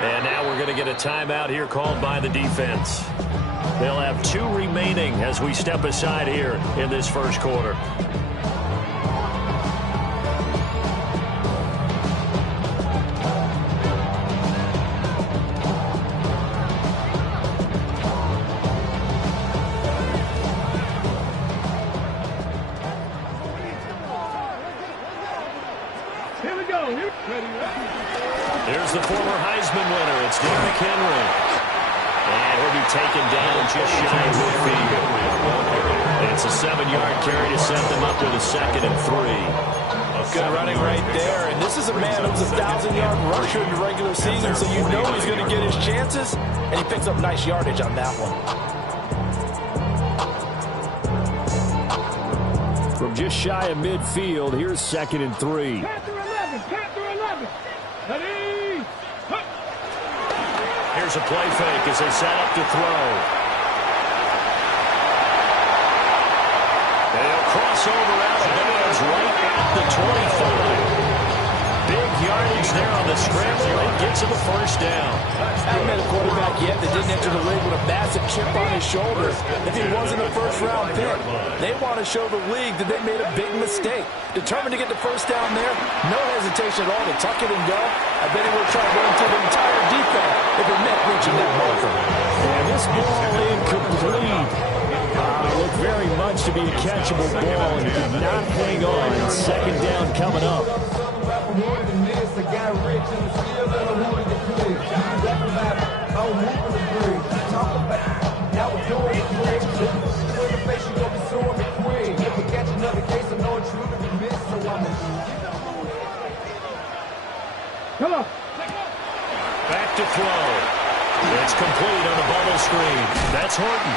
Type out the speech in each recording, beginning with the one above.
And now we're going to get a timeout here called by the defense. They'll have 2 remaining as we step aside here in this first quarter. Here's the former Heisman winner. It's Derrick Henry. And he'll be taken down just shy of midfield. It's a 7-yard carry to set them up with a 2nd and 3. Good running right there. And this is a man who's a 1,000-yard rusher in the regular season, so you know he's going to get his chances. And he picks up nice yardage on that one. From just shy of midfield, here's 2nd and 3. Panther 11. Ready? Here's a play fake as they set up to throw. They'll cross over Alabama's right at the 25. Big yardage there on the scramble and gets him a first down. I haven't met a quarterback yet that didn't enter the league with a massive chip on his shoulder if he wasn't a first-round pick. They want to show the league that they made a big mistake. Determined to get the first down there, no hesitation at all to tuck it and go. I bet he would try to run through the entire defense if it meant reaching that marker. And this ball incomplete. Looked very much to be a catchable ball and did not hang on. 2nd down coming up. Come on. Back to throw. It's complete on a bubble screen. That's Horton.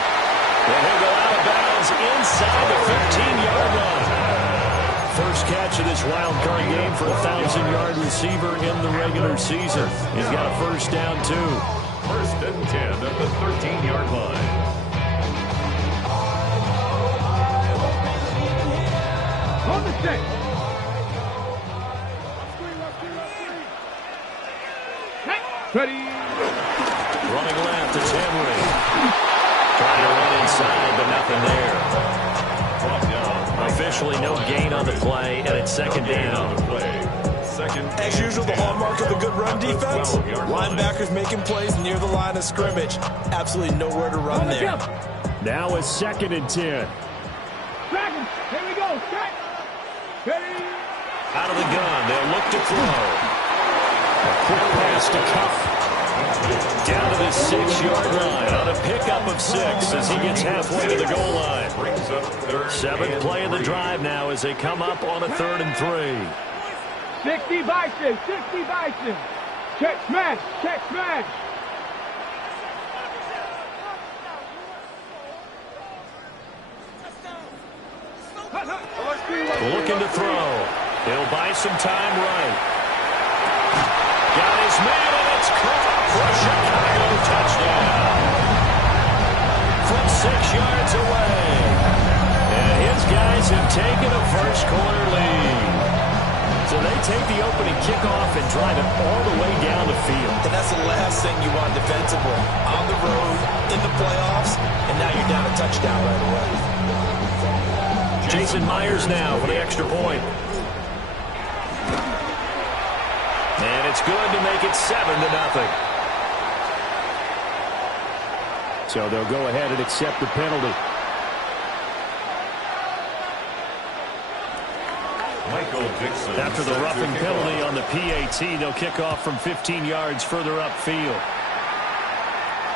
And he'll go out of bounds inside the 15-yard line. First catch of this wild card game for a 1,000-yard receiver in the regular season. He's got a first down, too. 1st and 10 at the 13-yard line. On the stick. Ready? Running left, it's Henry. Trying to run inside, but nothing there. Officially no gain on the play, and it's 2nd down. As usual, the hallmark of a good run defense, linebackers making plays near the line of scrimmage. Absolutely nowhere to run there. Now it's 2nd and 10. Dragons, here we go. Strike. Ready? Out of the gun, they'll look to throw. A quick pass to Cuff. Down to the 6-yard line on a pickup of 6 as he gets halfway to the goal line. 7th play of the drive now as they come up on a 3rd and 3. 60 Bison. Check smash. Looking to throw. He'll buy some time right. Got his man, and it's caught for a Chicago touchdown. From 6 yards away. And his guys have taken a first-quarter lead. So they take the opening kickoff and drive it all the way down the field. And that's the last thing you want defensively. On the road, in the playoffs, and now you're down a touchdown right away. Jason Myers now for the extra point. And it's good to make it 7-0. So they'll go ahead and accept the penalty. After the roughing penalty on the PAT, they'll kick off from 15 yards further upfield.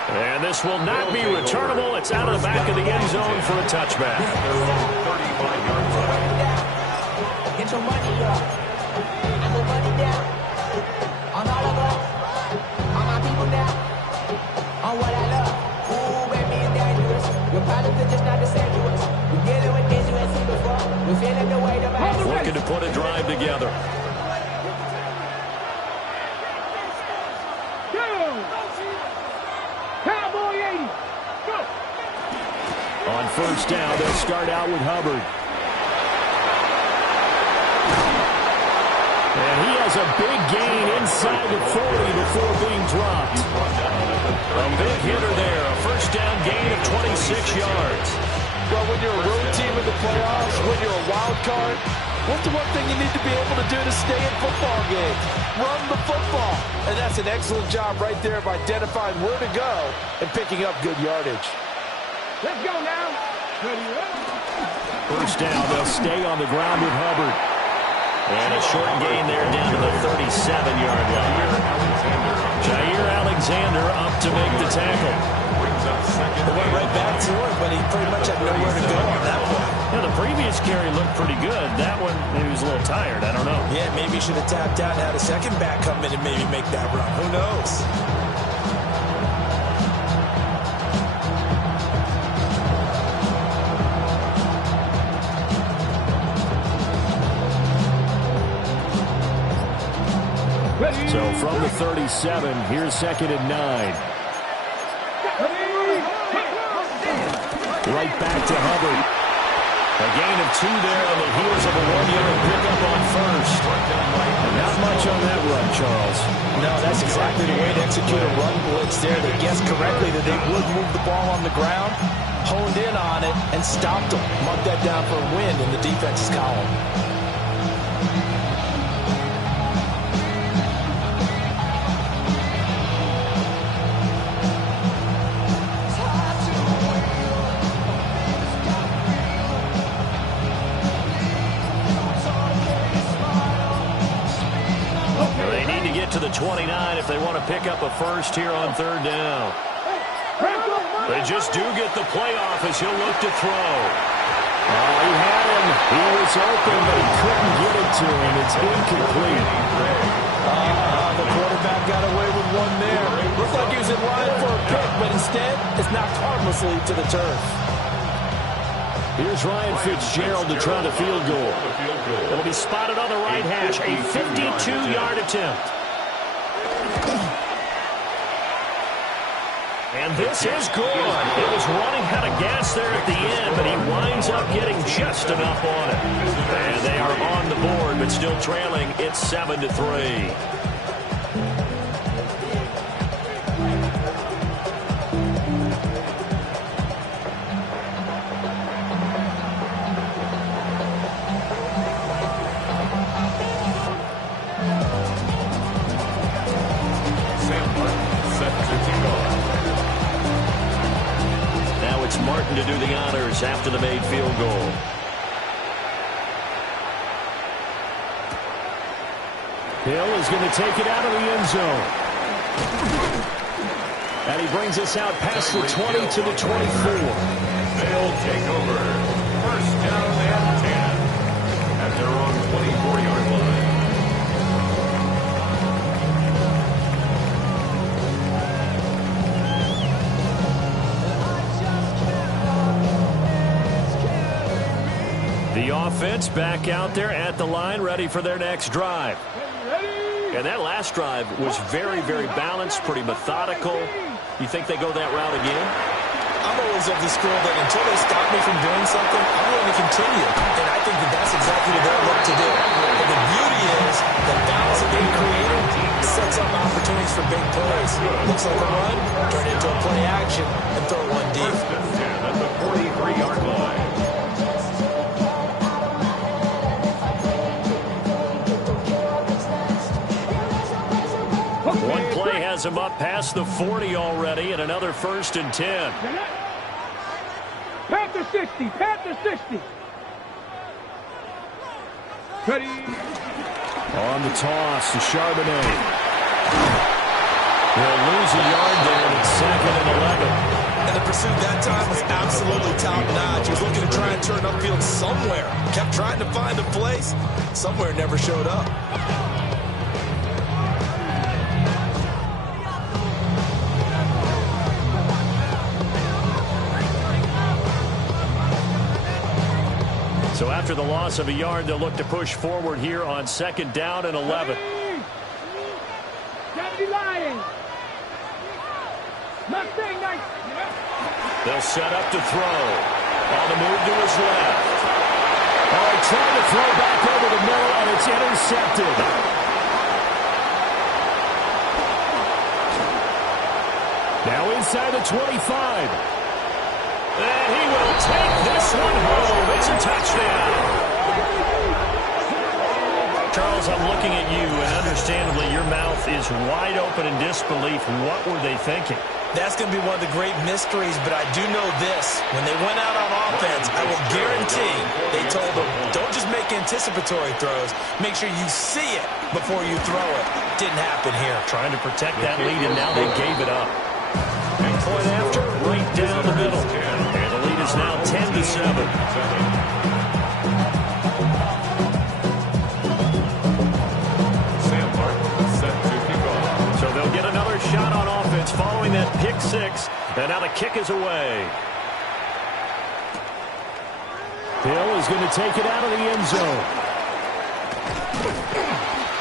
And this will not be returnable. It's out of the back of the end zone for a touchback. 35-yard line. Get your money up. I put money down. On all of us. On my people now. On what I love. Ooh, baby, it's dangerous. Your problems are just not the same to us. We're dealing with things you ain't seen before. We're feeling the weight of our... Looking to put a drive together. Cowboy 80. Go. On first down, they'll start out with Hubbard. And he has a big gain inside the 40 before being dropped. yards. Well, when you're a road team in the playoffs, when you're a wild card, what's the one thing you need to be able to do to stay in football games? Run the football. And that's an excellent job right there of identifying where to go and picking up good yardage. Let's go now. First down, they'll stay on the ground with Hubbard. And a short gain there down to the 37-yard line. Jair Alexander up to make the tackle. They went right back to it, but he pretty much had nowhere to go on that one. Yeah, the previous carry looked pretty good. That one, maybe he was a little tired. I don't know. Yeah, maybe he should have tapped out and had a second back come in and maybe make that run. Who knows? So from the 37, here's 2nd and 9. Right back to Hubbard. A gain of 2 there on the heels of a 1-yard pickup on first. Not much on that run, Charles. No, that's exactly the way to execute a run blitz there. They guessed correctly that they would move the ball on the ground, honed in on it, and stopped them. Mark that down for a win in the defense's column. To the 29 if they want to pick up a first here on 3rd down. They just do get the playoff as he'll look to throw. Oh, he had him. He was open, but he couldn't get it to him. It's incomplete. The quarterback got away with one there. Looked like he was in line for a pick, but instead it's knocked harmlessly to the turf. Here's Ryan Fitzgerald to try the field goal. It'll be spotted on the right hash. A 52-yard attempt. And this is good. It was running out of gas there at the end, but he winds up getting just enough on it. And they are on the board, but still trailing. It's 7-3. Martin to do the honors after the made field goal. Hill is going to take it out of the end zone. And he brings us out past the 20 to the 24. They'll take over. First down and 10 at their own 24-yard line. The offense back out there at the line, ready for their next drive. And that last drive was very, very balanced, pretty methodical. You think they go that route again? I'm always of the school that until they stop me from doing something, I'm going to continue. And I think that that's exactly what they'll look to do. And the beauty is the balance that they've created sets up opportunities for big plays. Looks like a run, turn it into a play action, and throw one deep. First and 10 at the 43-yard line. One play has him up past the 40 already, and another 1st and 10. Panther 60, Panther 60. Ready. On the toss to Charbonnet. They'll lose a yard there, and it's 2nd and 11. And the pursuit that time was absolutely top-notch. He was looking to try and turn upfield somewhere. Kept trying to find a place. Somewhere never showed up. So after the loss of a yard, they'll look to push forward here on 2nd down and 11. They'll set up to throw. On the move to his left. Oh, trying to throw back over the middle, and it's intercepted. Now inside the 25. And he will take this one home. It's a touchdown. Charles, I'm looking at you, and understandably, your mouth is wide open in disbelief. What were they thinking? That's going to be one of the great mysteries, but I do know this. When they went out on offense, I will guarantee they told them, don't just make anticipatory throws. Make sure you see it before you throw it. Didn't happen here. Trying to protect that lead, and now they gave it up. And point after, right down the middle. And the lead is now 10-7. Shot on offense following that pick six, and now the kick is away. Hill is going to take it out of the end zone.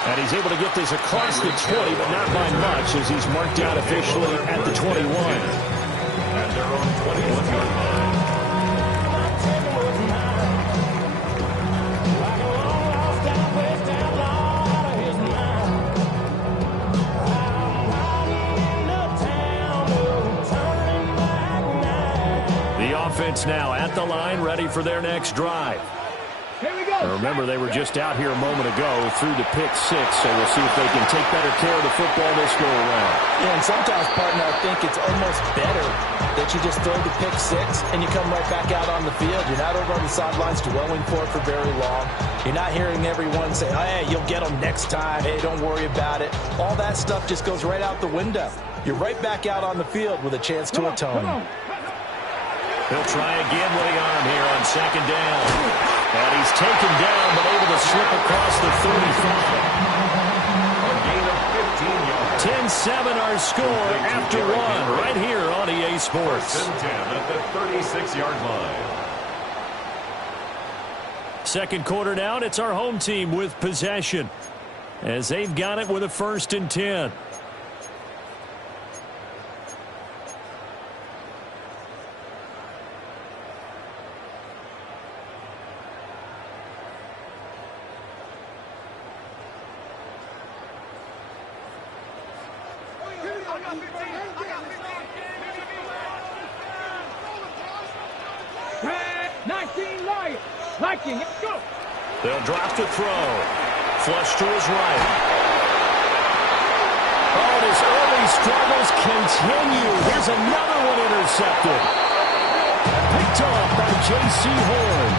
And he's able to get this across the 20, but not by much, as he's marked out officially at the 21. At their own 21-yard line. Offense now at the line, ready for their next drive. Here we go. And remember, they were just out here a moment ago through the pick six, so we'll see if they can take better care of the football this go around. Yeah, and sometimes, partner, I think it's almost better that you just throw the pick six and you come right back out on the field. You're not over on the sidelines dwelling for it for very long. You're not hearing everyone say, hey, you'll get them next time. Hey, don't worry about it. All that stuff just goes right out the window. You're right back out on the field with a chance to atone. He'll try again with the arm here on second down. And he's taken down, but able to slip across the 35. A gain of 15 yards. 10-7 our score after one right here on EA Sports. 10 at the 36-yard line. Second quarter down, it's our home team with possession, as they've got it with a 1st and 10. They'll drop to throw. Flush to his right. Oh, and his early struggles continue. Here's another one intercepted. Picked off by J.C. Horn.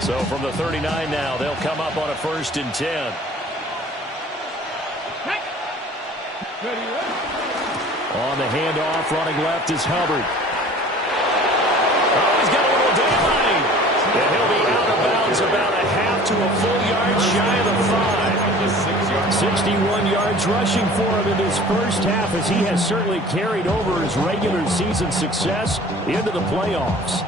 So from the 39 now, they'll come up on a 1st and 10. On the handoff, running left is Hubbard. Oh, he's got a little daylight. And he'll be out of bounds about a half to a full yard shy of the 5. 61 yards rushing for him in this first half, as he has certainly carried over his regular season success into the playoffs.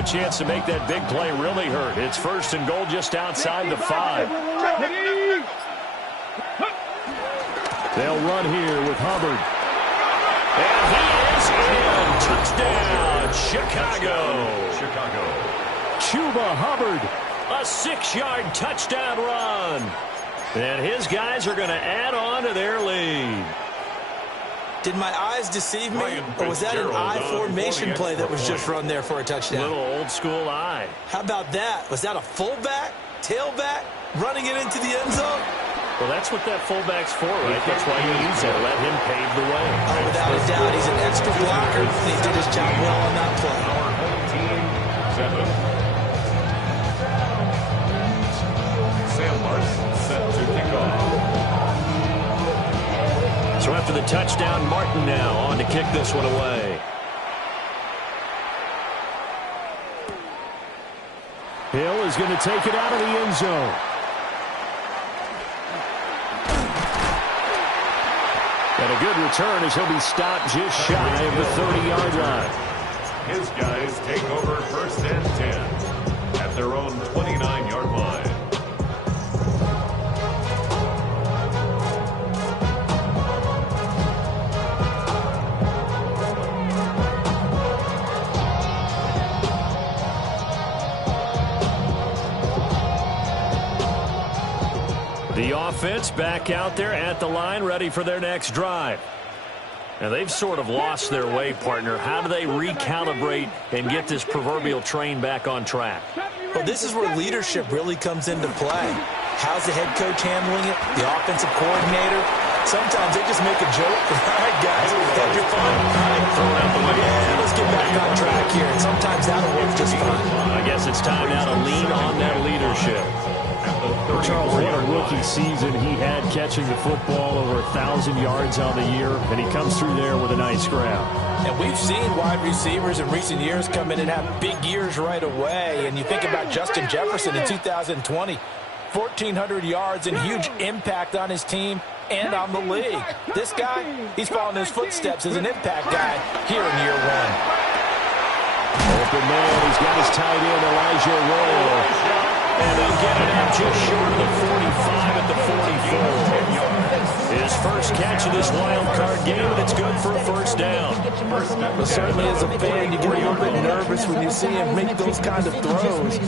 Chance to make that big play really hurt. It's 1st and goal just outside the 5. They'll run here with Hubbard. And he is in. Touchdown, Chicago. Chuba Hubbard, a 6-yard touchdown run. And his guys are going to add on to their lead. Did my eyes deceive me, or was that an I formation play that was just run there for a touchdown? Little old school eye. How about that? Was that a fullback, tailback, running it into the end zone? Well, that's what that fullback's for, right? That's why you use it. Let him pave the way. Oh, without a doubt, he's an extra blocker, and he did his job well on that play. Our home team, 7. Sam Larson set to kick off. So after the touchdown, Martin now on to kick this one away. Hill is going to take it out of the end zone. And a good return as he'll be stopped just shy of the 30-yard line. His guys take over first and 10 at their own 29-yard line. The offense back out there at the line, ready for their next drive. Now, they've sort of lost their way, partner. How do they recalibrate and get this proverbial train back on track? Well, this is where leadership really comes into play. How's the head coach handling it? The offensive coordinator? Sometimes they just make a joke. All right, guys, had your fun. All right, throw it out the way. Yeah, let's get back on track here. And sometimes that'll work just fine. I guess it's time now to lean on that leadership. Charles, what a rookie season he had, catching the football over 1,000 yards on the year, and he comes through there with a nice grab. And we've seen wide receivers in recent years come in and have big years right away. And you think about Justin Jefferson in 2020, 1,400 yards and huge impact on his team and on the league. This guy, he's following his footsteps as an impact guy here in year one. Open man, he's got his tight end, Elijah Royal. And they'll get it out just short of the 45 at the 44. His first catch of this wild card game, and it's good for a first down. Well, certainly as a fan, you get a little bit nervous when you see him make those kind of throws.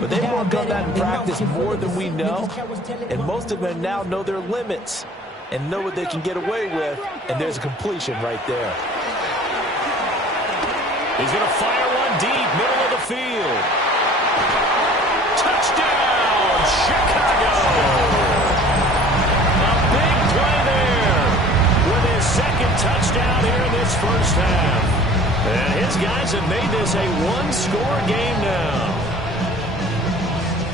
But they've worked on that in practice more than we know. And most of them now know their limits and know what they can get away with. And there's a completion right there. He's going to fire one deep, middle of the field. Touchdown, Chicago! A big play there with his second touchdown here in this first half. And his guys have made this a one-score game now.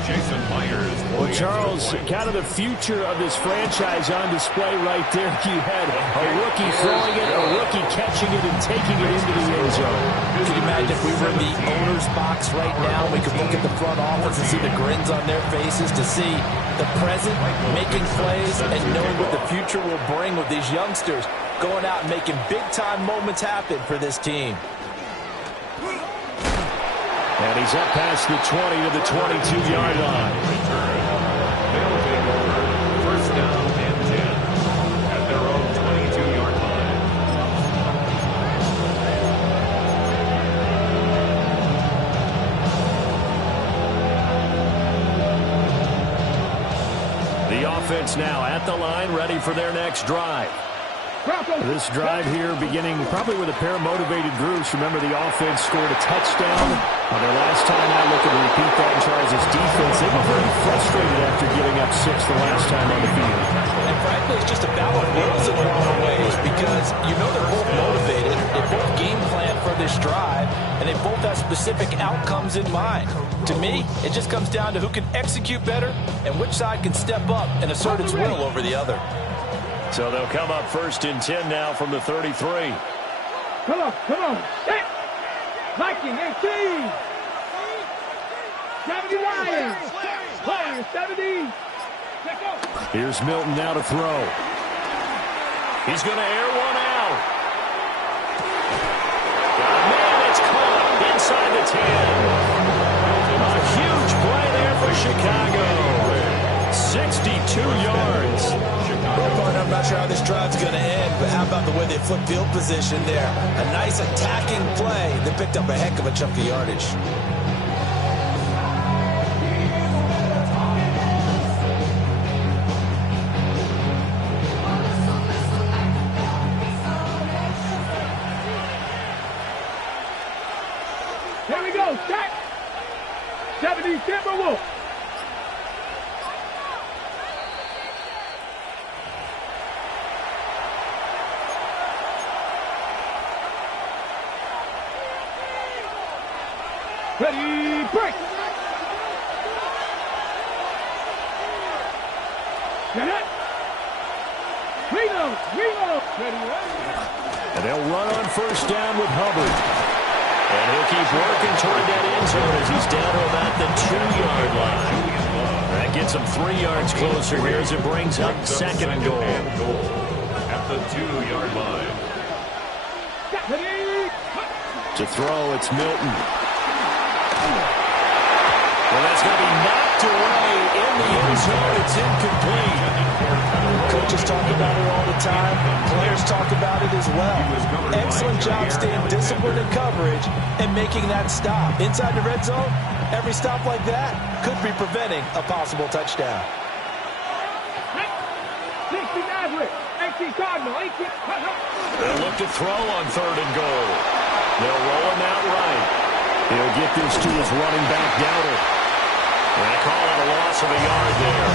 Jason Myers. Well, Charles, kind of the future of this franchise on display right there. You had a rookie throwing it, a rookie catching it, and taking it into the end zone. Can you imagine if we were in the owner's box right now, we could look at the front office and see the grins on their faces, to see the present making plays and knowing what the future will bring with these youngsters going out and making big-time moments happen for this team. And he's up past the 20 to the 22-yard line. They'll take over first down and 10 at their own 22-yard line. The offense now at the line, ready for their next drive. This drive here beginning probably with a pair of motivated groups. Remember, the offense scored a touchdown on their last time out. Looking to repeat that in Charles' defense. They were very frustrated after giving up 6 the last time on the field. And frankly, it's just a battle of wills in a lot of ways, because you know they're both motivated. They both game plan for this drive, and they both have specific outcomes in mind. To me, it just comes down to who can execute better and which side can step up and assert its will over the other. So they'll come up first and 10 now from the 33. Come on. Set. Viking 18. 70 Lions. Lions 70. Here's Milton now to throw. He's going to air one out. Man, it's caught inside the 10. A huge play there for Chicago. 62 yards. I'm not sure how this drive's going to end, but how about the way they flip field position there? A nice attacking play. They picked up a heck of a chunk of yardage. Here we go. Set. 70 Timberwolves. Ready, break! Get it! Reload! Ready, And they'll run on first down with Hubbard. And he'll keep working toward that end zone as he's down to about the 2-yard line. That gets him 3 yards closer here as it brings up second and goal. At the 2-yard line. Ready! To throw, it's Milton. Well, that's going to be knocked away in the end zone. It's incomplete. Coaches talk about it all the time. Players talk about it as well. Excellent job staying disciplined in coverage and making that stop. Inside the red zone, every stop like that could be preventing a possible touchdown. 60 Maverick, 18 Cardinal, 18. They'll look to throw on 3rd and goal. They'll roll him out right. He'll get this to his running back, Dowdle. And I call it a loss of a yard there.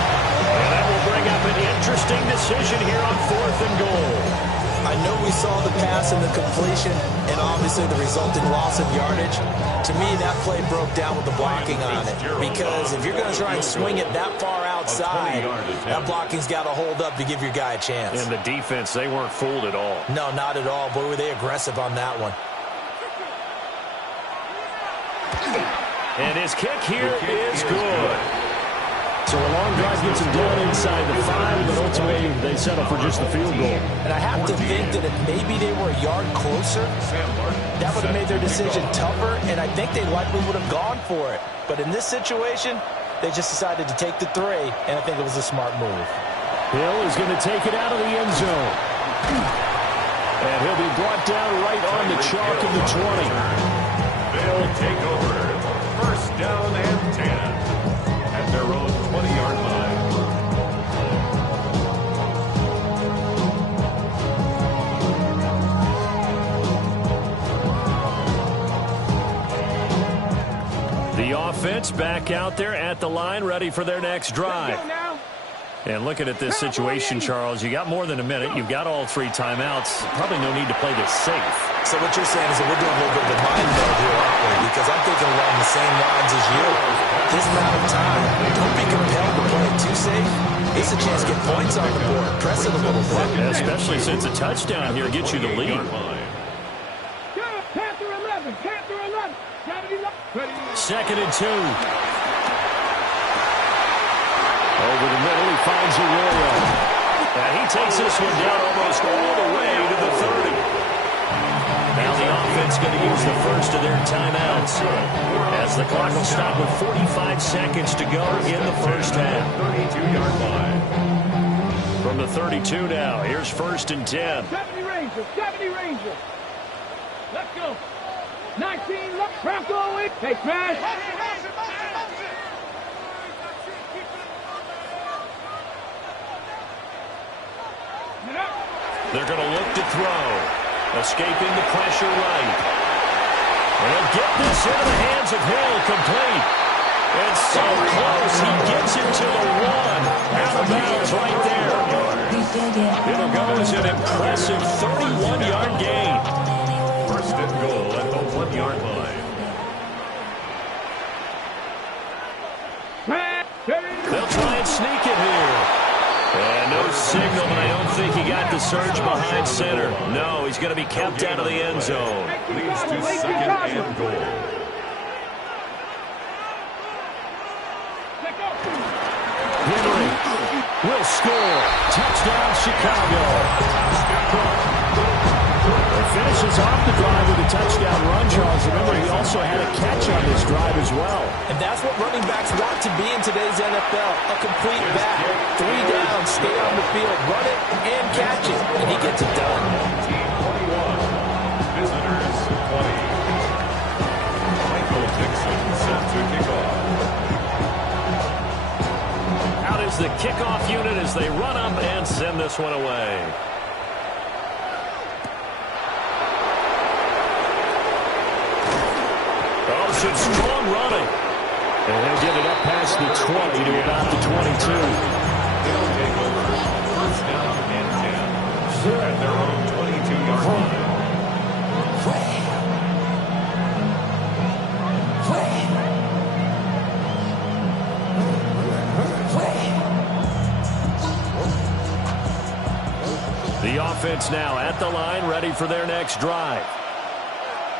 And that will bring up an interesting decision here on 4th and goal. I know we saw the pass and the completion and obviously the resulting loss of yardage. To me, that play broke down with the blocking on it. Because if you're going to try and swing it that far outside, that blocking's got to hold up to give your guy a chance. And the defense, they weren't fooled at all. No, not at all. Boy, were they aggressive on that one. And his kick here is good. So a long drive gets him down inside the 5, but ultimately they settle for just the field goal. And I have to think that if maybe they were a yard closer, that would have made their decision tougher, and I think they likely would have gone for it. But in this situation, they just decided to take the 3, and I think it was a smart move. Hill is going to take it out of the end zone. And he'll be brought down right on the chalk of the 20. They'll take over. First down and 10 at their own 20-yard line. The offense back out there at the line, ready for their next drive. And looking at this situation, Charles, you got more than a minute. You've got all 3 timeouts. Probably no need to play this safe. So what you're saying is that we're doing a little bit of a mind meld here, aren't we? Because I'm thinking along the same lines as you. This amount of time, don't be compelled to play it too safe. It's a chance to get points on the board. Press it a little bit. Especially since a touchdown here gets you the lead. Panther 11, Panther 11. 2nd and 2. Over the middle, he finds Arroyo. And he takes this one down almost all the way to the 30. Now the offense going to use the first of their timeouts as the clock will stop with 45 seconds to go in the first half. 32-yard line. From the 32 now, here's 1st and 10. 70 Rangers, 70 Rangers. Let's go. 19, left, Bronco, hey, Smash. They're going to look to throw. Escaping the pressure right. And he'll get this into the hands of Hill, complete. And so close, he gets it to the 1. Out of bounds right there. It'll go as an impressive 31-yard gain. 1st and goal at the 1-yard line. They'll try and sneak it here. And no signal, but I don't think he got the surge behind center. No, he's going to be kept out of the end zone. Leads to 2nd and goal. Henry will score. Touchdown, Chicago. He finishes off the drive with a touchdown run, Charles. Remember, he also had a catch on this drive as well. And that's what running backs want to be in today's NFL, a complete back. 3 down, stay on the field, run it, and catch it. And he gets it done. Team 21, visitors 20. Michael Dixon set to kick off. Out is the kickoff unit as they run up and send this one away. Some strong running. And he'll get it up past the 20 to about the 22. They'll take over. First down and 10 at their own 22-yard line. The offense now at the line, ready for their next drive.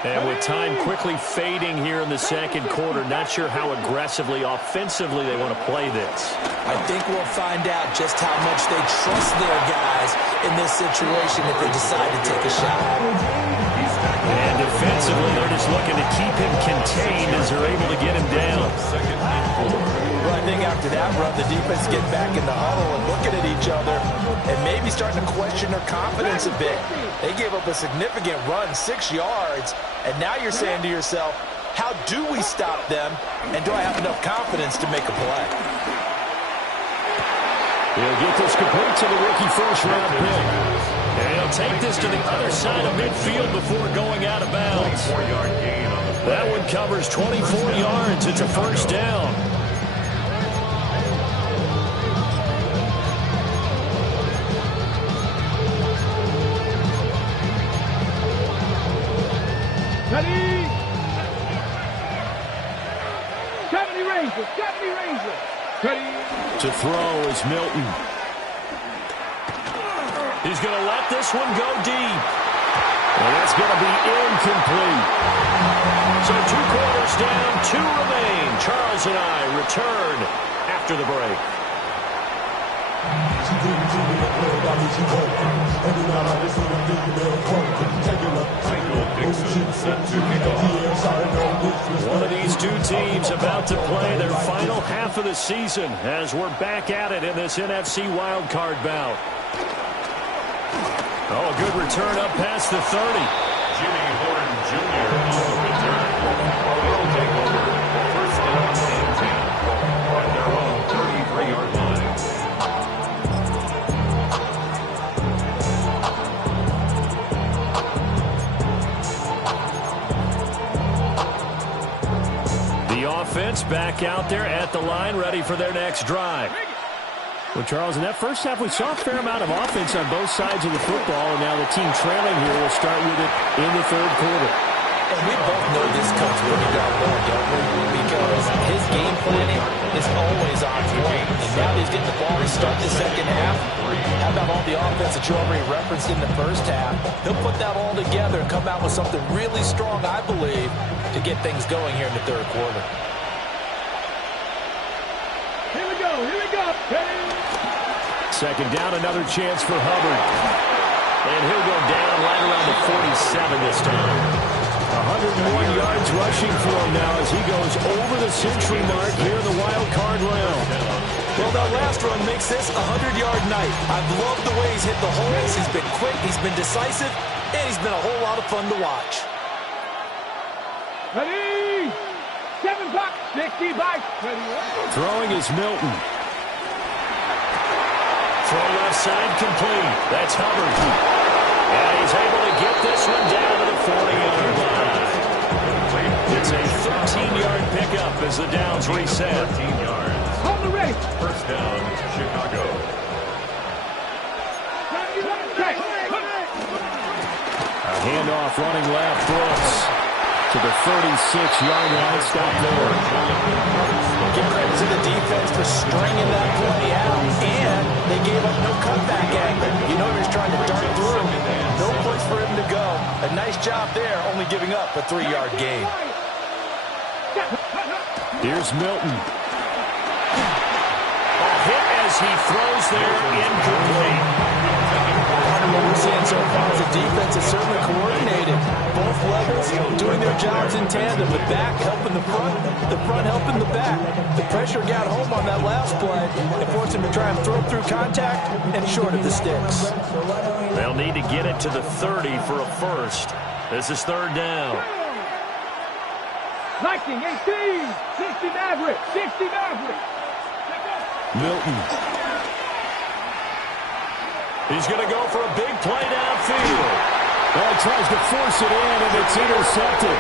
And with time quickly fading here in the 2nd quarter, not sure how aggressively, offensively they want to play this. I think we'll find out just how much they trust their guys in this situation if they decide to take a shot. And defensively, they're just looking to keep him contained as they're able to get him down. Well, I think after that run, the defense get back in the huddle and looking at each other and maybe starting to question their confidence a bit. They gave up a significant run, 6 yards, and now you're saying to yourself, how do we stop them, and do I have enough confidence to make a play? He'll get this complete to the rookie first-round pick. And he'll take this to the other side of midfield before going out of bounds. That one covers 24 yards. It's a first down. Ready? 70 Rangers, 70 Rangers. Ready? To throw is Milton. He's going to let this one go deep. And that's going to be incomplete. So 2 quarters down, 2 remain. Charles and I return after the break. One of these 2 teams about to play their final half of the season as we're back at it in this NFC Wildcard bout. Oh, a good return up past the 30. Jimmy Horn Jr. on the return. He'll take over. First down and 10 at their own 33-yard line. The offense back out there at the line, ready for their next drive. Well, Charles, in that first half, we saw a fair amount of offense on both sides of the football, and now the team trailing here will start with it in the third quarter. And we both know this coach pretty darn well, don't we? Because his game planning is always on point. And now he's getting the ball to start the second half. How about all the offense that you already referenced in the first half? He'll put that all together and come out with something really strong, I believe, to get things going here in the third quarter. Here we go, here we go. Ready? Second down, another chance for Hubbard. And he'll go down right around the 47 this time. 101 yards rushing for him now as he goes over the century mark here in the wild card round. Well, that last run makes this a 100-yard night. I've loved the way he's hit the holes. He's been quick, he's been decisive, and he's been a whole lot of fun to watch. Ready? 7 bucks, 60 bucks. Ready? Throwing is Milton. Throw left side complete. That's Hubbard. And he's able to get this one down to the 40-yard line. It's a 13-yard pickup as the downs reset. 13 yards. Hold the race. First down, Chicago. A handoff running left, Brooks to the 36-yard line. Stop there. Give credit to the defense for stringing that play out, and they gave up no cutback angle. You know he was trying to dart through. No place for him to go. A nice job there, only giving up a 3-yard gain. Here's Milton. A hit as he throws there, incomplete. What we're seeing so far is the defense is certainly coordinated. Both levels doing their jobs in tandem. The back helping the front helping the back. The pressure got home on that last play and forced him to try and throw through contact and short of the sticks. They'll need to get it to the 30 for a first. This is third down. 19, 18, 60 Maverick, 60 Maverick. Milton. He's going to go for a big play downfield. Well, he tries to force it in, and it's intercepted.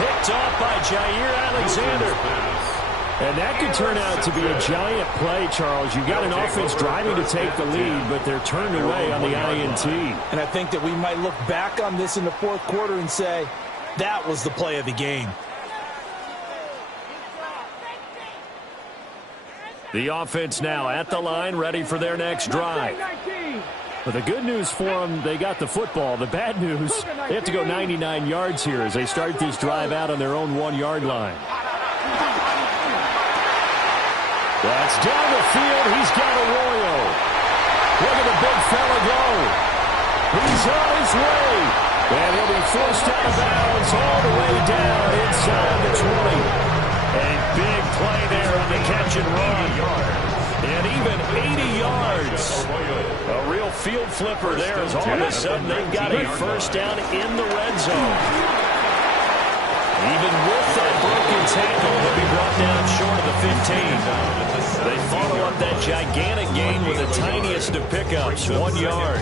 Picked off by Jair Alexander. And that could turn out to be a giant play, Charles. You've got an offense driving to take the lead, but they're turned away on the INT. And I think that we might look back on this in the fourth quarter and say, that was the play of the game. The offense now at the line, ready for their next drive. But the good news for them, they got the football. The bad news, they have to go 99 yards here as they start this drive out on their own 1-yard line. That's down the field. He's got Arroyo. Look at the big fella go. He's on his way. And he'll be forced out of bounds all the way down inside the 20. A big play there on the catch and run. And even 80 yards. A real field flipper there as all of a sudden they've got a first down in the red zone. Even with that broken tackle, he'll be brought down short of the 15. They follow up that gigantic gain with the tiniest of pickups, 1 yard.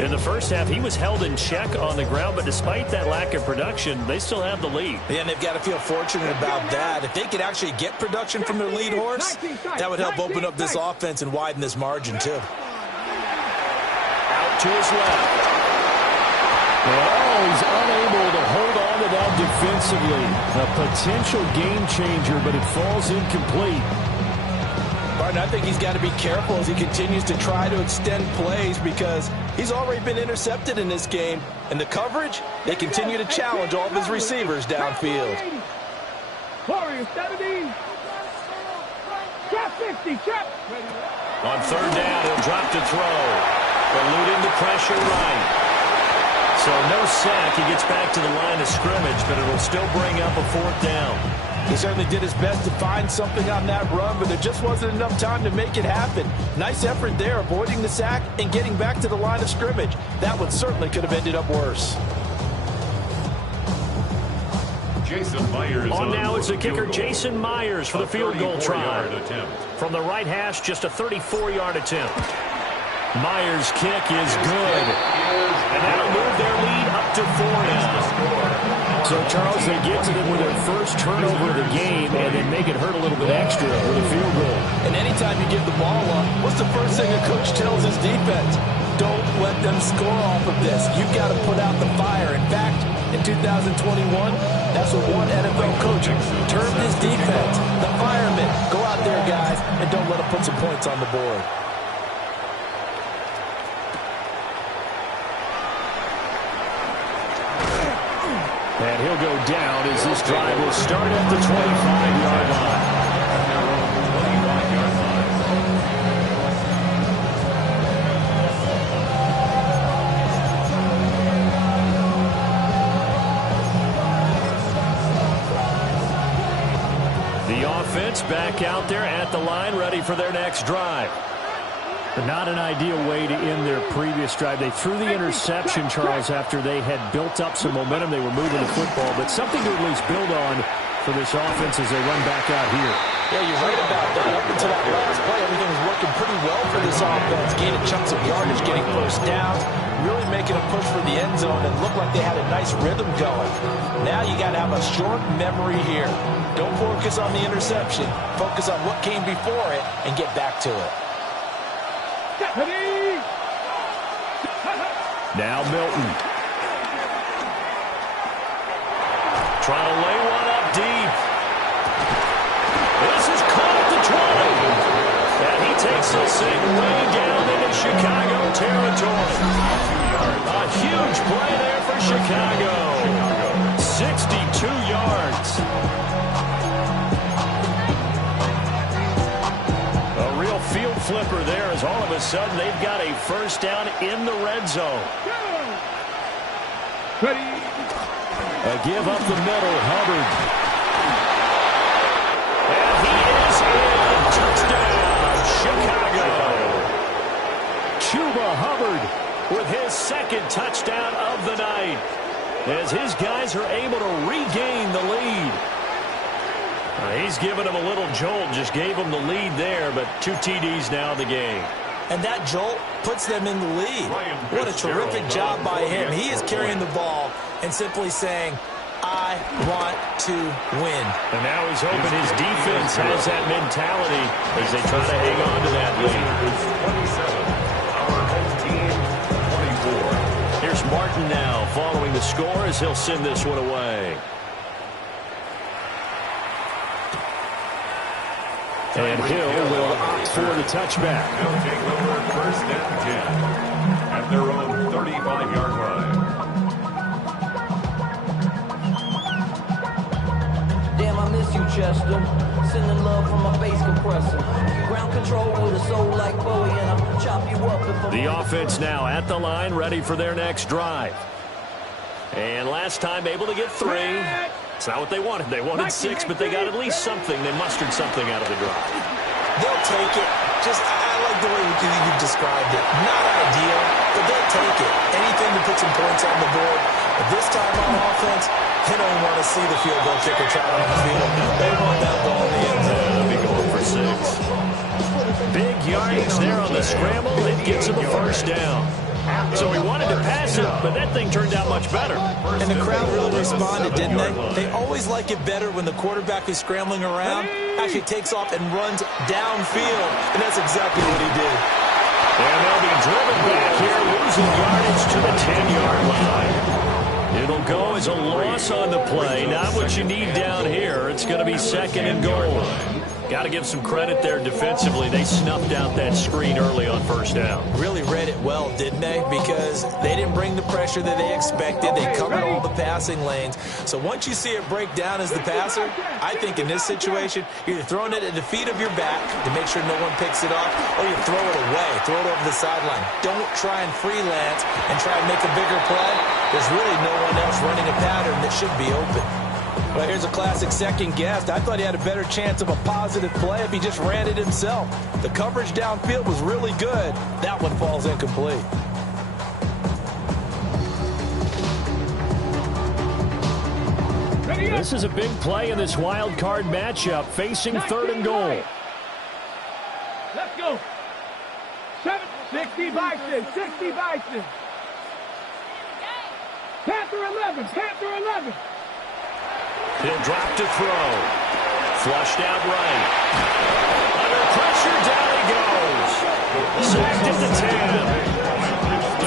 In the first half, he was held in check on the ground, but despite that lack of production, they still have the lead. Yeah, and they've got to feel fortunate about that. If they could actually get production from their lead horse, that would help open up this offense and widen this margin, too. Out to his left. Well, he's unable to hold on to that defensively. A potential game changer, but it falls incomplete. Martin, I think he's got to be careful as he continues to try to extend plays because he's already been intercepted in this game. And the coverage, they continue to challenge all of his receivers downfield. Warriors 70. Trap 50, trap. On third down, he'll drop to throw. Eluding the pressure right. So no sack. He gets back to the line of scrimmage, but it'll still bring up a fourth down. He certainly did his best to find something on that run, but there just wasn't enough time to make it happen. Nice effort there, avoiding the sack and getting back to the line of scrimmage. That one certainly could have ended up worse. Jason Myers on now it's the kicker, Jason Myers, for the field goal try. From the right hash, just a 34-yard attempt. Myers' kick is good. And that'll move their lead up to 4 now. So, Charles, they get to them with their first turnover of the game and then make it hurt a little bit extra with a field goal. And anytime you give the ball up, what's the first thing a coach tells his defense? Don't let them score off of this. You've got to put out the fire. In fact, in 2021, that's what one NFL coach termed his defense. The firemen. Go out there, guys, and don't let them put some points on the board. And he'll go down as this drive will start at the 25-yard line. The offense back out there at the line, ready for their next drive. But not an ideal way to end their previous drive. They threw the interception, Charles, after they had built up some momentum. They were moving the football, but something to at least build on for this offense as they run back out here. Yeah, you're right about that. Up until that last play, everything was working pretty well for this offense. Gaining chunks of yardage, getting first downs, really making a push for the end zone, and looked like they had a nice rhythm going. Now you got to have a short memory here. Don't focus on the interception. Focus on what came before it and get back to it. Now Milton. Trying to lay one up deep. This is caught at the 20. And he takes this thing way down into Chicago territory. A huge play there for Chicago. 62 yards. Field flipper there as all of a sudden they've got a first down in the red zone. Ready. A give up the middle, Hubbard. And he is in. Touchdown, Chicago. Chuba Hubbard with his second touchdown of the night as his guys are able to regain the lead. He's given them a little jolt, just gave them the lead there, but 2 TDs now in the game. And that jolt puts them in the lead. What a terrific job by him. He is carrying the ball and simply saying, I want to win. And now he's hoping his defense has that mentality as they try to hang on to that lead. 27, our home team, 24. Here's Martin now following the score as he'll send this one away. And Hill will opt for the touchback. They'll take over first and 10 at their own 35-yard line. Damn, I miss you, Chester. Sending love from my bass compressor. Ground control with a soul like Bowie, and I'll chop you up if I'm... The offense now at the line, ready for their next drive. And last time able to get 3. It's not what they wanted. They wanted 6, but they got at least something. They mustered something out of the drive. They'll take it. I like the way you described it. Not ideal, but they'll take it. Anything to put some points on the board. But this time on offense, they don't want to see the field goal kicker trot on the field. They want that ball in the end zone. They'll be going for 6. Big yardage there on the scramble. It gets him a first down. So he wanted to pass it, but that thing turned out much better. And the crowd really responded, didn't they? They always like it better when the quarterback is scrambling around, actually takes off and runs downfield, and that's exactly what he did. And they'll be driven back here, losing yardage to the 10-yard line. It'll go as a loss on the play. Not what you need down here. It's going to be 2nd and goal. Got to give some credit there defensively. They snuffed out that screen early on first down. Really read it well, didn't they? Because they didn't bring the pressure that they expected. They covered all the passing lanes. So once you see it break down as the passer, I think in this situation, you're either throwing it at the feet of your back to make sure no one picks it off, or you throw it away, throw it over the sideline. Don't try and freelance and try and make a bigger play. There's really no one else running a pattern that should be open. Well, here's a classic second guess. I thought he had a better chance of a positive play if he just ran it himself. The coverage downfield was really good. That one falls incomplete. This is a big play in this wild card matchup, facing 3rd and goal. Let's go. 60 Bison, 60 Bison. Panther 11, Panther 11. He'll drop to throw. Flushed out right. Under pressure, down he goes. Sacked at the 10.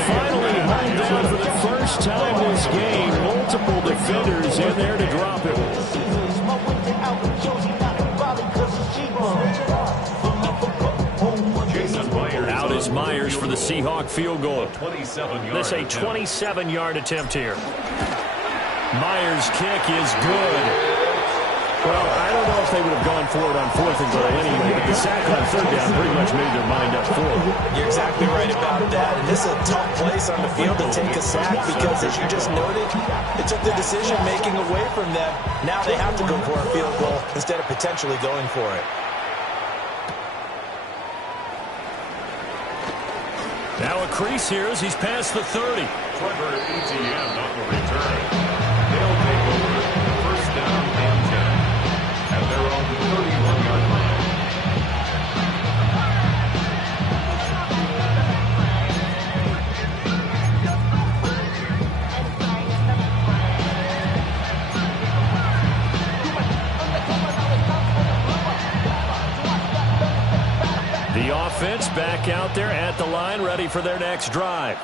Finally hauled down for the first time this game. Multiple defenders in there to drop it. Out is Myers for the Seahawk field goal. This a 27-yard attempt here. Myers' kick is good. Well, I don't know if they would have gone for it on 4th and goal anyway, but the sack on 3rd down pretty much made their mind up for it. You're exactly right about that. And this is a tough place on the field to take a sack because, as you just noted, it took the decision-making away from them. Now they have to go for a field goal instead of potentially going for it. Now a crease here as he's past the 30. Trevor Etienne on the return. They'll take over 1st down and 10 at their own 31-yard line. The offense back out there at the line, ready for their next drive.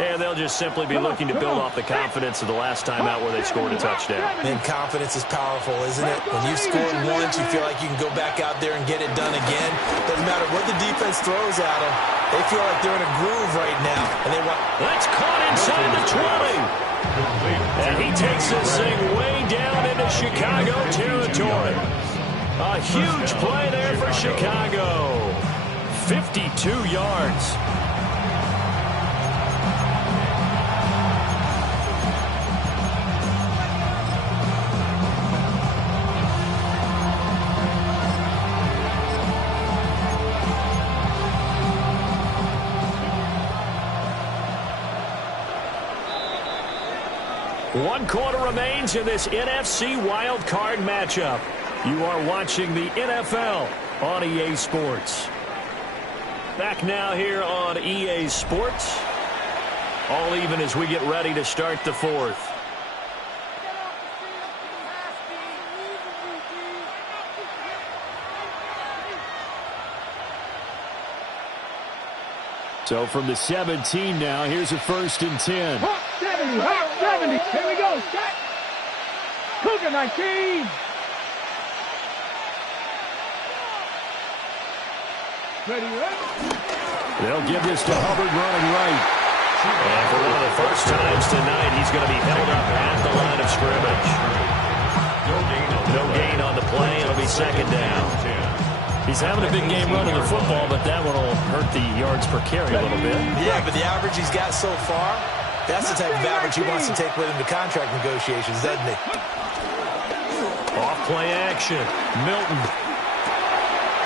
And they'll just simply be looking to build off the confidence of the last time out where they scored a touchdown. And confidence is powerful, isn't it? When you've scored once, you feel like you can go back out there and get it done again. Doesn't matter what the defense throws at them. They feel like they're in a groove right now. And they want... That's caught inside the 20. And he takes this thing way down into Chicago territory. A huge play there for Chicago. 52 yards. One quarter remains in this NFC wildcard matchup. You are watching the NFL on EA Sports. Back now here on EA Sports. All even as we get ready to start the 4th. So from the 17 now, here's a 1st and 10. Hawk 70, Hawk 70. Here we go, set. Cougar 19. Ready, ready. They'll give this to Hubbard running right. And for one of the first times tonight, he's going to be held up at the line of scrimmage. No gain on the play. It'll be 2nd down. He's having a big game running the football, but that one will hurt the yards per carry a little bit. Yeah, but the average he's got so far, That's the type of average he wants to take with him to contract negotiations, doesn't he? Off play action. Milton.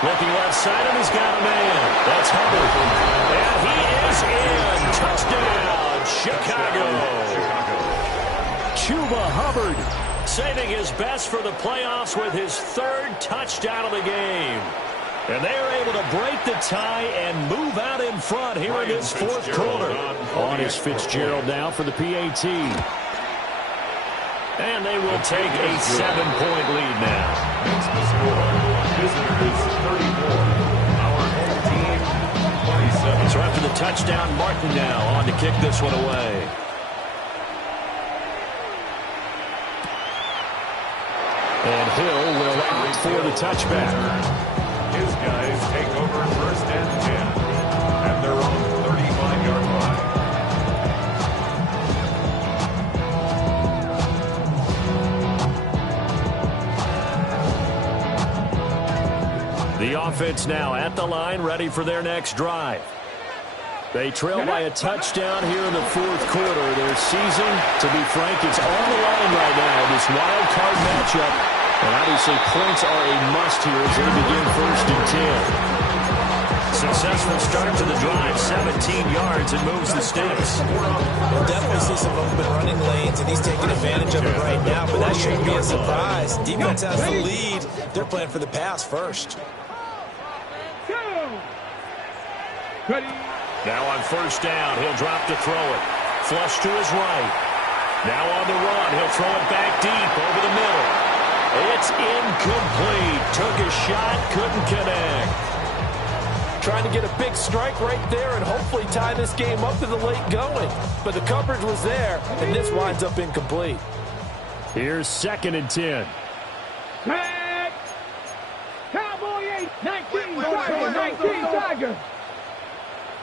Looking left side, and he's got a man. That's Hubbard. And he is in. Touchdown, Chicago. Chuba Hubbard Saving his best for the playoffs with his third touchdown of the game. And they are able to break the tie and move out in front here in this fourth quarter. On is Fitzgerald now for the PAT. And they will take a 7-point lead now. Makes the score. Visitors 34. Our home team 27. So after the touchdown, Martin now on to kick this one away. And Hill will opt for the touchback. His guys take over first and 10 at their own 35-yard line. The offense now at the line, ready for their next drive. They trail by a touchdown here in the fourth quarter. Their season, to be frank, it's on the line right now, this wild card matchup. And obviously points are a must here as they begin first and 10. Successful start to the drive, 17 yards, and moves the sticks. We'll definitely see some open running lanes, and he's taking advantage of it right now, but that shouldn't be a surprise. Defense has the lead. They're playing for the pass first. Now on first down, he'll drop to throw it. Flush to his right. Now on the run, he'll throw it back deep over the middle. It's incomplete. Took a shot, couldn't connect. Trying to get a big strike right there and hopefully tie this game up to the late going. But the coverage was there, and this winds up incomplete. Here's second and 10. Tag! Cowboy 8, 19, Tiger, 19, Tiger.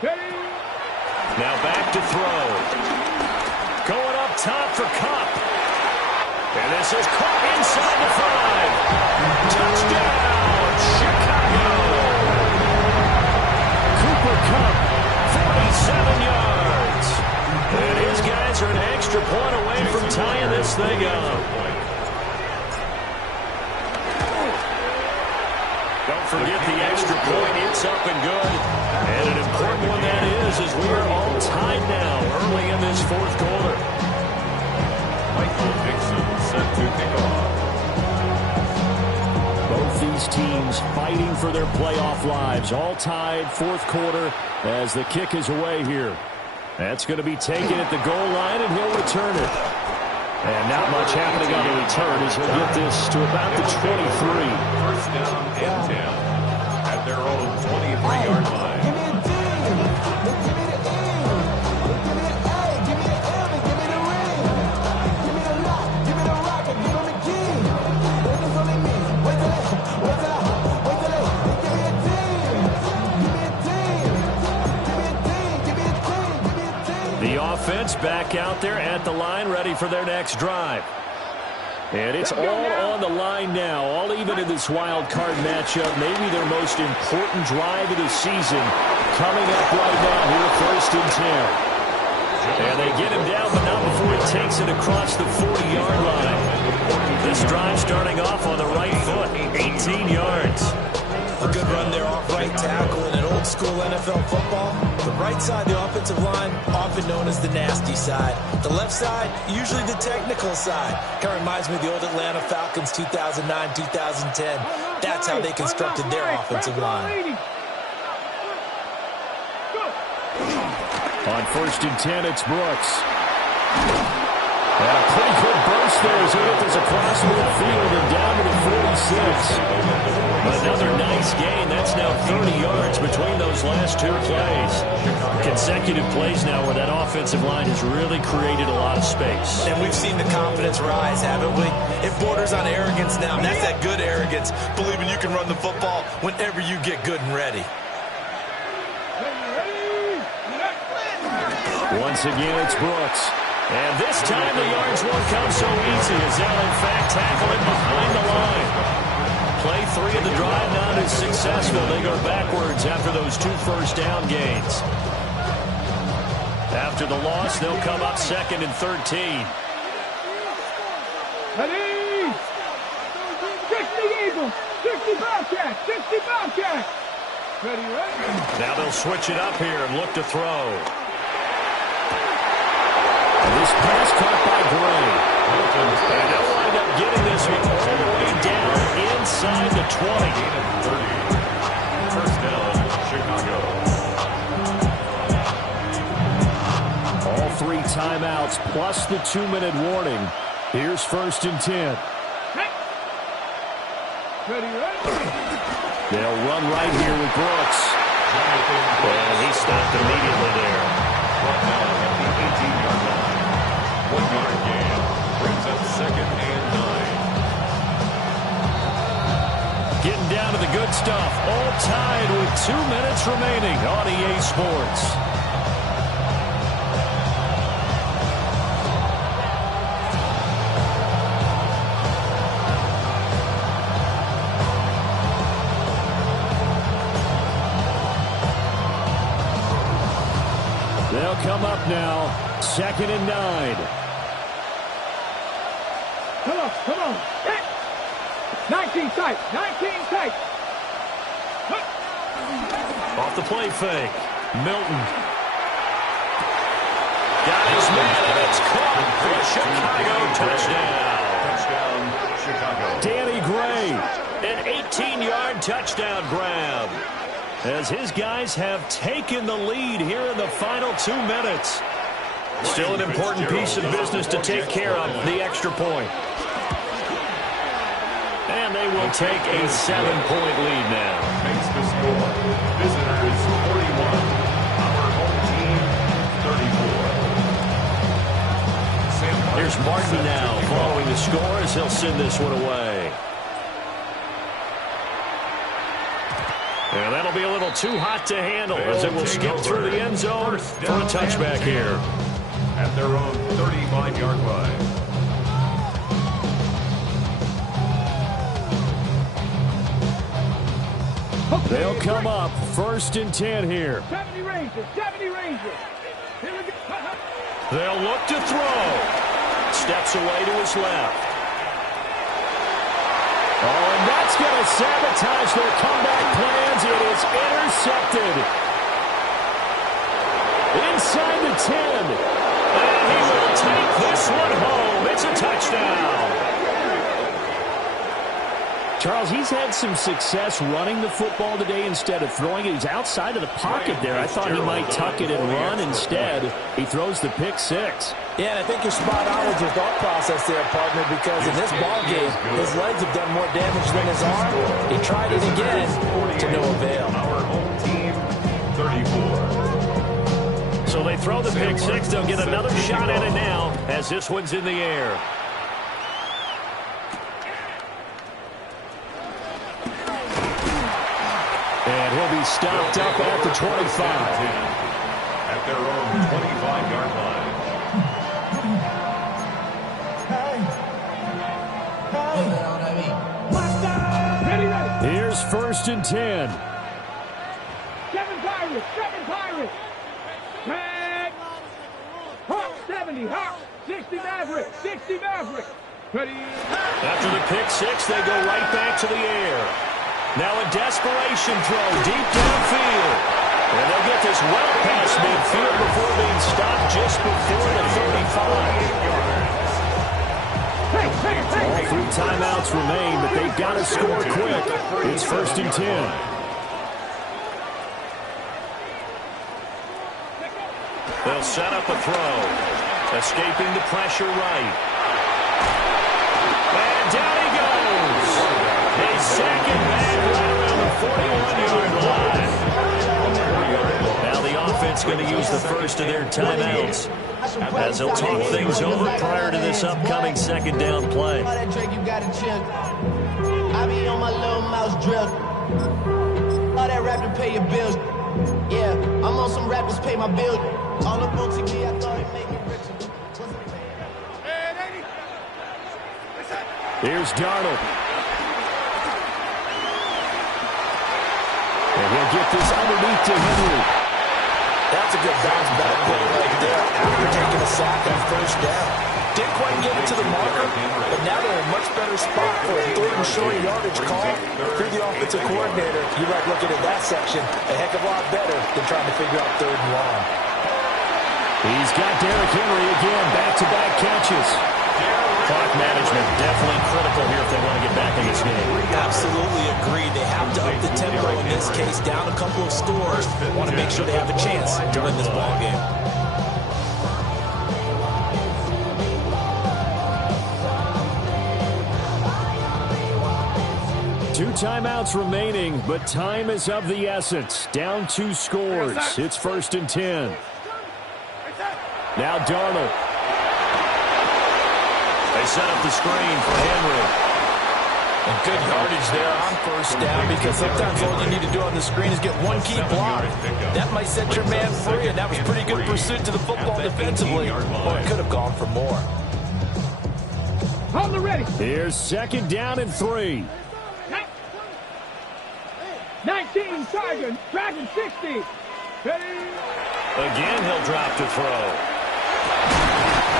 Now back to throw. Going up top for Kupp. And this is caught inside the 5. Touchdown, Chicago. Cooper Kupp, 47 yards. And his guys are an extra point away from tying this thing up. Don't forget the extra point. It's up and good. And an important one that is, as we are all tied now early in this fourth quarter. Michael Dixon set to kick off. Both these teams fighting for their playoff lives. All tied, fourth quarter, as the kick is away here. That's going to be taken at the goal line, and he'll return it. And not much happening on the return as he'll get this to about the 23. First down and 10 at their own 23-yard line. Offense back out there at the line, ready for their next drive. And it's all on the line now, all even in this wild card matchup. Maybe their most important drive of the season coming up right now here, first and 10. And they get him down, but not before he takes it across the 40-yard line. This drive starting off on the right foot, 18 yards. A good run there off right tackle in an old-school NFL football. The right side, the offensive line, often known as the nasty side. The left side, usually the technical side. Kind of reminds me of the old Atlanta Falcons 2009, 2010. That's how they constructed their offensive line. On first and 10, it's Brooks. And a pretty good burst there as he hit this across midfield and down to the 46. Another nice gain. That's now 30 yards between those last two plays. Consecutive plays now where that offensive line has really created a lot of space. And we've seen the confidence rise, haven't we? It borders on arrogance now, and that's that good arrogance, believing you can run the football whenever you get good and ready. Once again, it's Brooks. And this time the yards won't come so easy as they'll in fact tackle it behind the line. Play 3 of the drive not as successful. They go backwards after those 2 first down gains. After the loss, they'll come up 2nd and 13. Ready? 60 Eagles, 60 Bobcats, 60 Bobcats. Ready, ready? Now they'll switch it up here and look to throw. And this pass caught by Gray. And they'll wind up getting this one all the way down inside the 20. 30. First down, Chicago. All 3 timeouts plus the 2-minute warning. Here's 1st and 10. Ready, ready? They'll run right here with Brooks. And he stopped immediately there. Brought down at the 18-yard line. 1-yard gain. Brings up 2nd and 9. Getting down to the good stuff. All tied with 2 minutes remaining on EA Sports. They'll come up now, 2nd and 9. Come on, come on. Hit. 19 tight, 19 tight. Off the play fake. Milton. Got his man, and it's caught for a Chicago touchdown. Touchdown, Chicago. Danny Gray, an 18-yard touchdown grab. As his guys have taken the lead here in the final 2 minutes. Still an important piece of business to take care of, the extra point. And they will take a 7-point lead now. Makes the score. Visitors 41. Our home team 34. Here's Martin now following the score as he'll send this one away. And that'll be a little too hot to handle as it will skip through the end zone for a touchback here. At their own 35-yard line. They'll come up 1st and 10 here. 70 Rangers, 70 Rangers. Here we go. They'll look to throw. Steps away to his left. Oh, and that's going to sabotage their comeback plans. It is intercepted. Inside the 10. And he will take this one home. It's a touchdown. Charles, he's had some success running the football today instead of throwing it. He's outside of the pocket there. I thought he might tuck it and run. Instead, he throws the pick 6. Yeah, and I think you're spot on with your thought process there, partner, because in this ball game, his legs have done more damage than his arm. He tried it again to no avail. Our home team 34. So they throw the pick 6. They'll get another shot at it now as this one's in the air. And he'll be stopped up at the 25. At their own 25-yard line. Ready, ready. Here's 1st and 10. 7 Pirates, 7 Pirates. Tag. Hawk, 70, Hawk. 60 Mavericks, 60 Mavericks. Ready. After the pick 6, they go right back to the air. Now a desperation throw deep downfield. And they'll get this well past midfield before being stopped just before the 35. All 3 timeouts remain, but they've got to score quick. It's 1st and 10. They'll set up a throw. Escaping the pressure right. And down he goes. They sack it back right around the 41-yard line. Now the offense going to use the first of their timeouts as they'll talk things over prior to this upcoming 2nd down play. I be on my little mouse drill. All that rap to pay your bills. Yeah, I'm on some rappers pay my bills. All up on TV, I thought it'd make me richer. Here's Darnold. And he'll get this underneath to Henry. That's a good bounce back play right there after taking a sack on first down. Didn't quite get it to the marker, but now they're in a much better spot for a third and short yardage call. Through the offensive coordinator, you like looking at that section a heck of a lot better than trying to figure out third and long. He's got Derrick Henry again, back-to-back catches. Clock management definitely critical here if they want to get back in this game. Absolutely agreed. They have to up the tempo in this case, down a couple of scores. Want to make sure they have a chance to win this ball game. Two timeouts remaining, but time is of the essence. Down 2 scores. It's 1st and 10. Now Darnold. They set up the screen for Henry. And good yardage there on first down, because sometimes all you need to do on the screen is get one key block. That might set your man free, and that was pretty good pursuit to the football defensively. Or it could have gone for more. On the ready. Here's 2nd down and 3. 19, Dragon 60. Ready. Again, he'll drop to throw.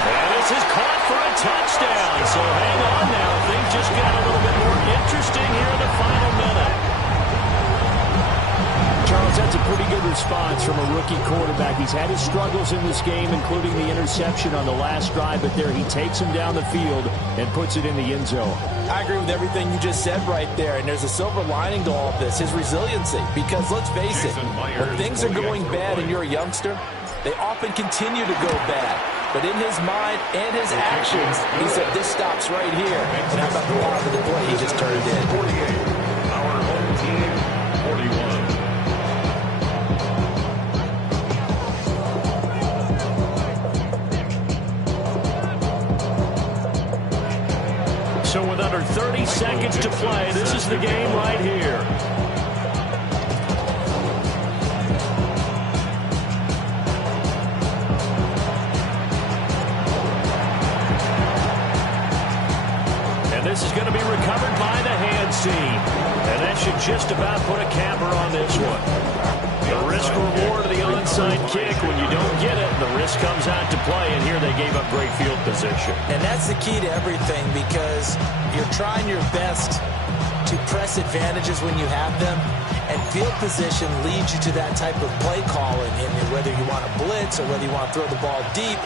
And this is caught for a touchdown. So hang on now. Things just got a little bit more interesting here in the final minute. Charles, that's a pretty good response from a rookie quarterback. He's had his struggles in this game, including the interception on the last drive, but there he takes him down the field and puts it in the end zone. I agree with everything you just said right there, and there's a silver lining to all of this, his resiliency. Because let's face it, when things are going bad and you're a youngster, they often continue to go bad. But in his mind and his actions, he said, this stops right here. And how about the positive play he just turned in? 48. Our home team, 41. So with under 30 seconds to play, this is the game right here. This is going to be recovered by the hands team. And that should just about put a capper on this one. The risk-reward of the onside kick, when you don't get it, the risk comes out to play, and here they gave up great field position. And that's the key to everything, because you're trying your best to press advantages when you have them, and field position leads you to that type of play calling, and whether you want to blitz or whether you want to throw the ball deep.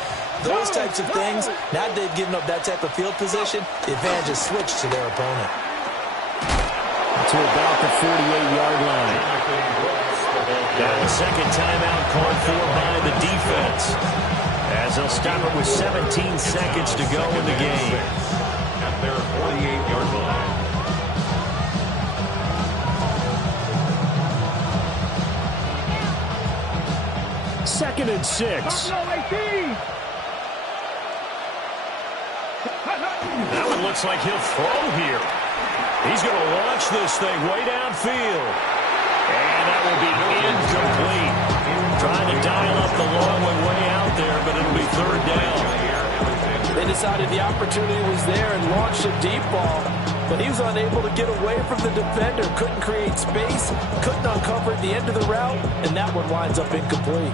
Those types of things, now they've given up that type of field position, the advantage is switched to their opponent. To about the 48-yard line. Now the second timeout called for by the defense, as they'll stop it with 17 seconds to go in the game. At their 48-yard line. 2nd and 6. That one looks like he'll throw here. He's going to launch this thing way downfield. And that will be incomplete. Trying to dial up the long one way out there, but it'll be 3rd down. They decided the opportunity was there and launched a deep ball, but he was unable to get away from the defender. Couldn't create space, couldn't uncover at the end of the route, and that one winds up incomplete.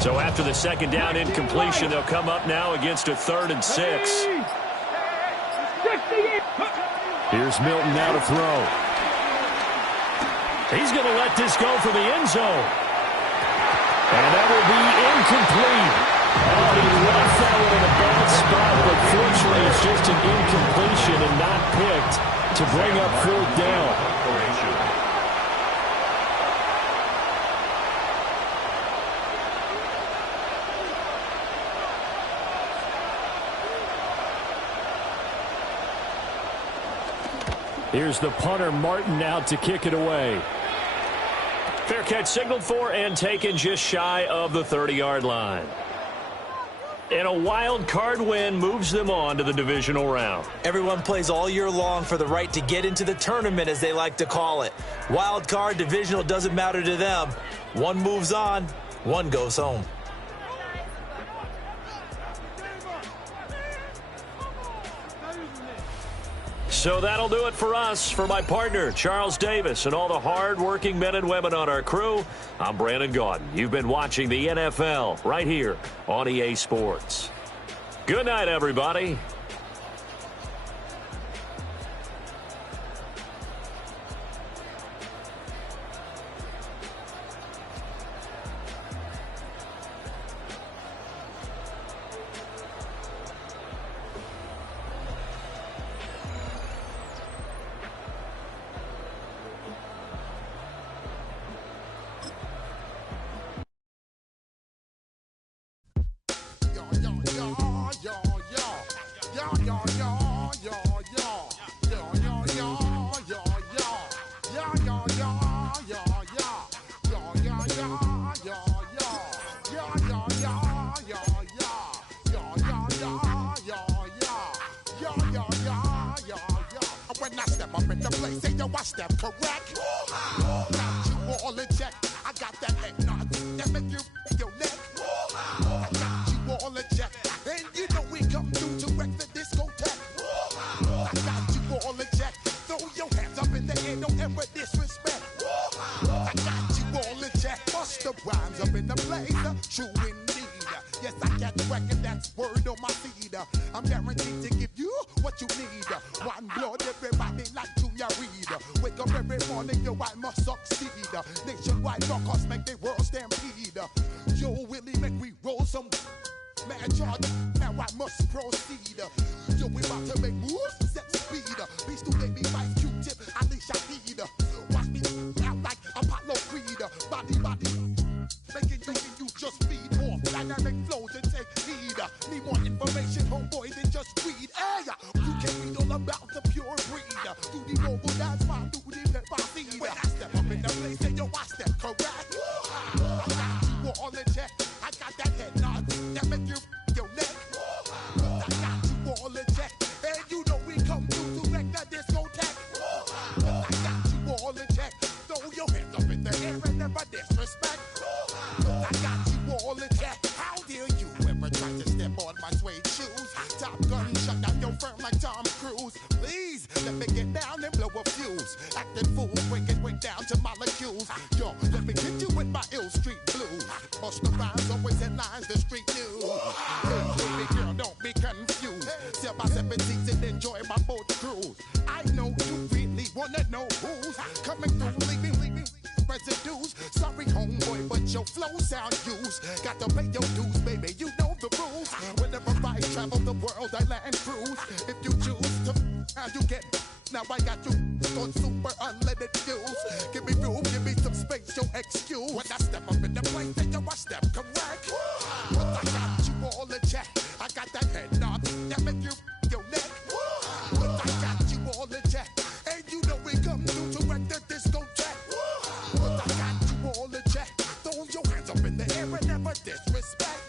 So after the 2nd down incompletion, they'll come up now against a 3rd and 6. Here's Milton now to throw. He's going to let this go for the end zone. And that will be incomplete. Oh, he left that one in a bad spot, but fortunately it's just an incompletion and not picked to bring up 4th down. Here's the punter, Martin, out to kick it away. Fair catch signaled for and taken just shy of the 30-yard line. And a wild card win moves them on to the divisional round. Everyone plays all year long for the right to get into the tournament, as they like to call it. Wild card, divisional, doesn't matter to them. One moves on, one goes home. So that'll do it for us. For my partner, Charles Davis, and all the hard-working men and women on our crew, I'm Brandon Gaudin. You've been watching the NFL right here on EA Sports. Good night, everybody. When I step up in the place, say yo, I step correct. Got you all in check. I got that head nod that make you your neck. I got you all in check, and you know we come through to wreck the discotheque. I got you all in check. Throw your hands up in the air, don't ever disrespect. I got you all in check. Bust the rhymes up in the place, true indeed. Yes, I got the record, that's word on my feed. I'm guaranteed to give you what you need. One blood, everybody like Junior Reed. Wake up every morning, yo, I must succeed. Nationwide rockers make the world stampede. Yo, Willie, make we roll some mad charge. Now I must proceed. Yo, we about to make moves, set speed. Beast to baby, Vice Q-tip, Alicia Heed. Watch me out like Apollo Creed. Body, making you just feed more dynamic flows and take heed. Need more information, homeboy, than just read. Hey, you can read all about the pure breed. Do the mobile dance, man, do the pepper seed. When I step up in the place, then yo, I step correct. I got you all in check. I got that head nod that make you your neck. I got you all in check, and you know we come through to wreck the discotheque. I got you all in check. Throw your hands up in the air and never disrespect. I got you all in check. How dare you ever try to step on my suede shoes? Top Gun shut down your firm like Tom Cruise. Please let me get down and blow a fuse. Acting fool, breaking way down to molecules. Yo, let me get you with my ill street blues. Bust the rhymes, always headlines, the street news. Hey, baby girl, don't be confused. Sell my 17s and enjoy my boat cruise. I know you really wanna know who's coming through, leaving residues. Sorry, homeboy, but your flow sound used. Got to pay your dues, baby, you know the rules. Whenever I travel the world, I land cruise. If you choose to, how you get. Now I got you on super unleaded fuels. Give me room, give me some space, your excuse. When I step up in the place, then yo, I step correct. But I got you all in check. I got that head nod that make you your neck. But I got you all in check, and you know we come through to wreck the discotheque. But I got you all in check. Throw your hands up in the air and never disrespect.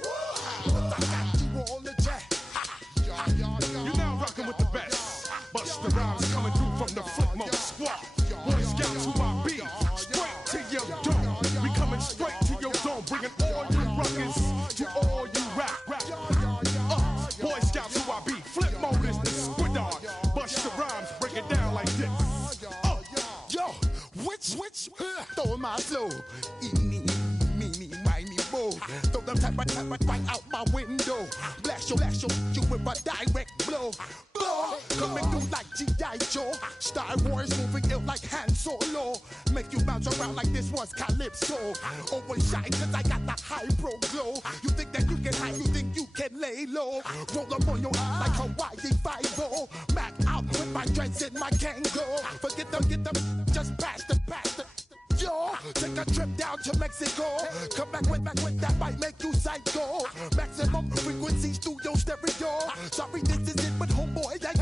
But I got you all in check. You're now rocking with the best. Bust the rhymes coming through from the Flipmode squad. Boy Scouts who I be, straight to your dome. We coming straight to your dome, bringing all you ruckus to all you rap. Boy Scouts who I be, Flipmode is the squid dog. Bust the rhymes, break it down like this. Yo, which, throw my flow. Eeny, meeny, miny, mo. Throw them type right out my window. Blast you with a direct blow. Coming through like G.I. Joe. Star Wars moving ill like Han Solo. Make you bounce around like this was Calypso. Always shine cause I got the high pro glow. You think that you can hide, you think you can lay low. Roll up on your eye like Hawaii 5-0. Mac out with my dreads in my Kango. Forget them, just pass the. Yo, take a trip down to Mexico. Come back with that might make you psycho. Maximum frequency studio stereo. Sorry, this